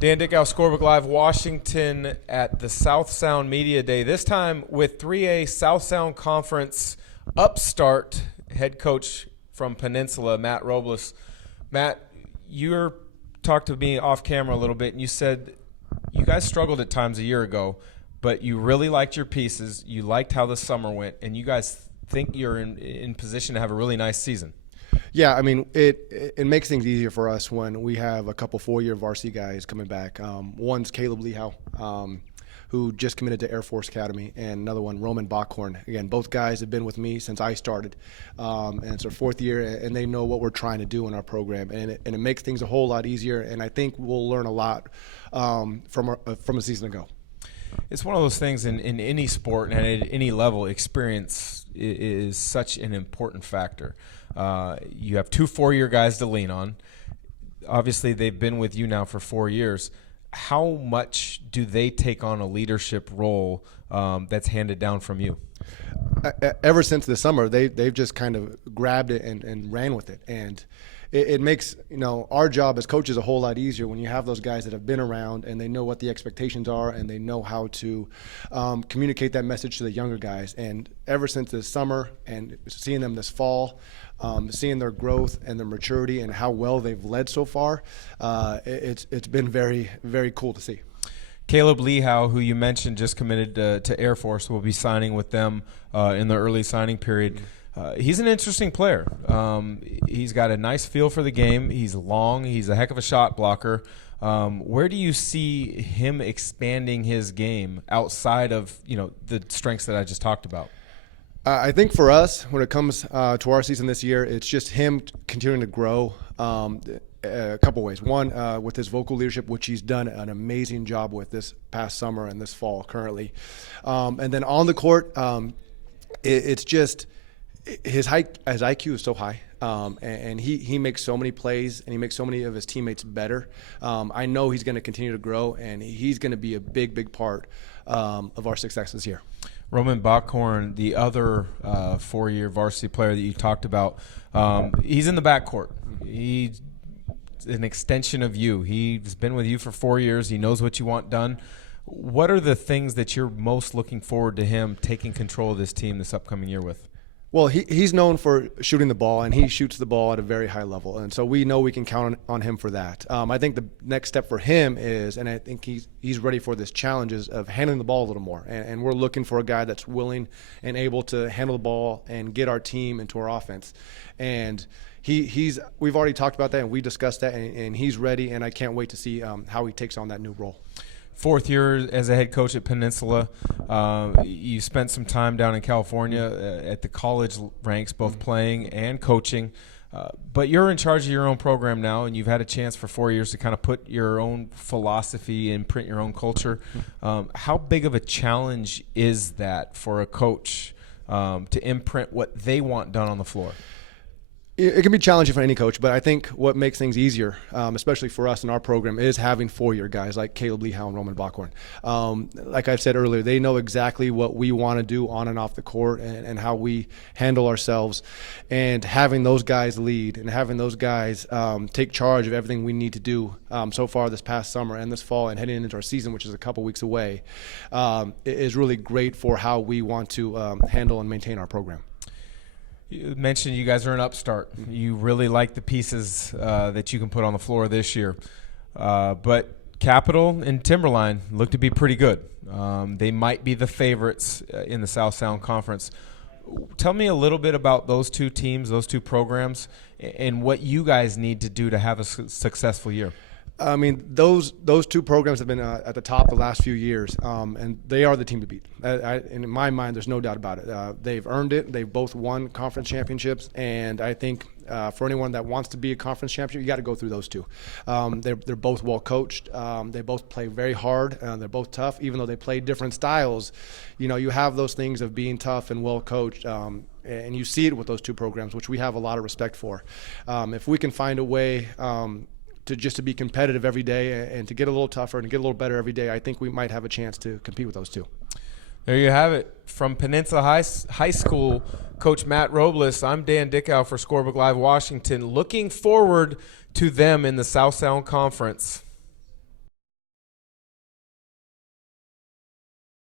Dan Dickau, Scorebook Live, Washington at the South Sound Media Day. This time with 3A South Sound Conference upstart head coach from Peninsula, Matt Robles. Matt, you talked to me off camera a little bit, and you said you guys struggled at times a year ago, but you really liked your pieces. You liked how the summer went, and you guys think you're in position to have a really nice season. Yeah, I mean, it makes things easier for us when we have a couple four-year varsity guys coming back. One's Caleb Lehow, who just committed to Air Force Academy, and another one, Roman Backhorn. Again, both guys have been with me since I started, and it's their fourth year, and they know what we're trying to do in our program, and it makes things a whole lot easier, and I think we'll learn a lot from a season ago. It's one of those things in any sport and at any level, experience is such an important factor. You have two four-year guys to lean on. Obviously, they've been with you now for 4 years. How much do they take on a leadership role that's handed down from you? Ever since the summer, they've just kind of grabbed it and ran with it. And it makes our job as coaches a whole lot easier when you have those guys that have been around and they know what the expectations are and they know how to communicate that message to the younger guys. And ever since this summer and seeing them this fall, seeing their growth and their maturity and how well they've led so far, it's been very, very cool to see. Caleb Lehow, who you mentioned just committed to Air Force, will be signing with them in the early signing period. He's an interesting player. He's got a nice feel for the game. He's long. He's a heck of a shot blocker. Where do you see him expanding his game outside of the strengths that I just talked about? I think for us, when it comes to our season this year, it's just him continuing to grow a couple ways. One, with his vocal leadership, which he's done an amazing job with this past summer and this fall currently. And then on the court, it's just his IQ is so high, and he makes so many plays, and he makes so many of his teammates better. I know he's going to continue to grow, and he's going to be a big, big part of our success this year. Roman Backhorn, the other four-year varsity player that you talked about, he's in the backcourt. He's an extension of you. He's been with you for 4 years. He knows what you want done. What are the things that you're most looking forward to him taking control of this team this upcoming year with? Well, he's known for shooting the ball, and he shoots the ball at a very high level, and so we know we can count on him for that. I think the next step for him is, and I think he's ready for this challenge, is of handling the ball a little more, and we're looking for a guy that's willing and able to handle the ball and get our team into our offense. And we've already talked about that, and we discussed that, and he's ready, and I can't wait to see how he takes on that new role. Fourth year as a head coach at Peninsula. You spent some time down in California at the college ranks, both playing and coaching. But you're in charge of your own program now, and you've had a chance for 4 years to kind of put your own philosophy and print your own culture. How big of a challenge is that for a coach to imprint what they want done on the floor? It can be challenging for any coach, but I think what makes things easier, especially for us in our program, is having four-year guys like Caleb Lehow and Roman Backhorn. Like I've said earlier, they know exactly what we want to do on and off the court and how we handle ourselves. And having those guys lead and having those guys take charge of everything we need to do so far this past summer and this fall and heading into our season, which is a couple weeks away, is really great for how we want to handle and maintain our program. You mentioned you guys are an upstart. You really like the pieces that you can put on the floor this year. But Capital and Timberline look to be pretty good. They might be the favorites in the South Sound Conference. Tell me a little bit about those two teams, those two programs, and what you guys need to do to have a successful year. I mean, those two programs have been at the top the last few years, and they are the team to beat. In my mind, there's no doubt about it. They've earned it. They've both won conference championships, and I think for anyone that wants to be a conference champion, you got to go through those two. They're both well coached. They both play very hard. They're both tough, even though they play different styles. You have those things of being tough and well coached. And you see it with those two programs, which we have a lot of respect for. If we can find a way to be competitive every day and to get a little tougher and get a little better every day, I think we might have a chance to compete with those two. There you have it. From Peninsula High School, Coach Matt Robles, I'm Dan Dickau for Scorebook Live Washington. Looking forward to them in the South Sound Conference.